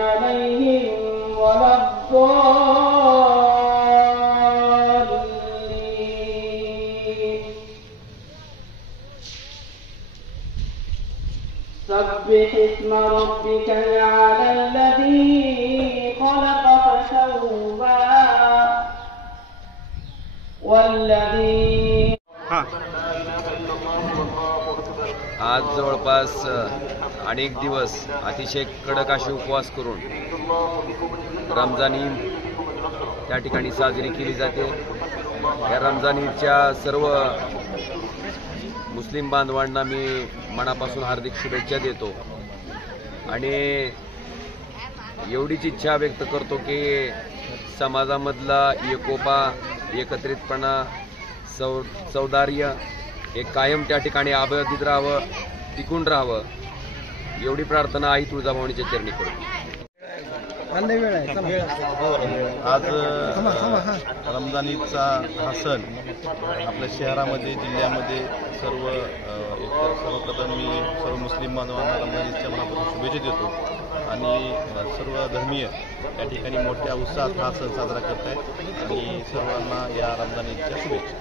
عليهم ولا الضالين. سبح اسم ربك الأعلى الذي خلق فسوى والذي. आज जवळपास अनेक दिवस अतिशय कडक असे उपवास करून रमजान ईद त्या ठिकाणी साजरी केली जाते। या रमजान ईदच्या सर्व मुस्लिम बांधवांना मी मनापासून हार्दिक शुभेच्छा देतो आणि एवढीच इच्छा व्यक्त करतो की समाजामधला एकोपा, एकत्रितपणा, सौदार्य हे कायम त्या ठिकाणी अबाधित राहावं, टिकून राहावं एवढी प्रार्थना आई तुळजाभवानीच्या चरणी करतो। आज रमजान ईदचा हा सण आपल्या शहरामध्ये, जिल्ह्यामध्ये सर्वप्रथम मी सर्व मुस्लिम बांधवांना रमजान ईदच्या मनापासून शुभेच्छा देतो आणि सर्व धर्मीय या ठिकाणी मोठ्या उत्साहात हा सण साजरा करत आहेत आणि सर्वांना या रमजान ईदच्या शुभेच्छा।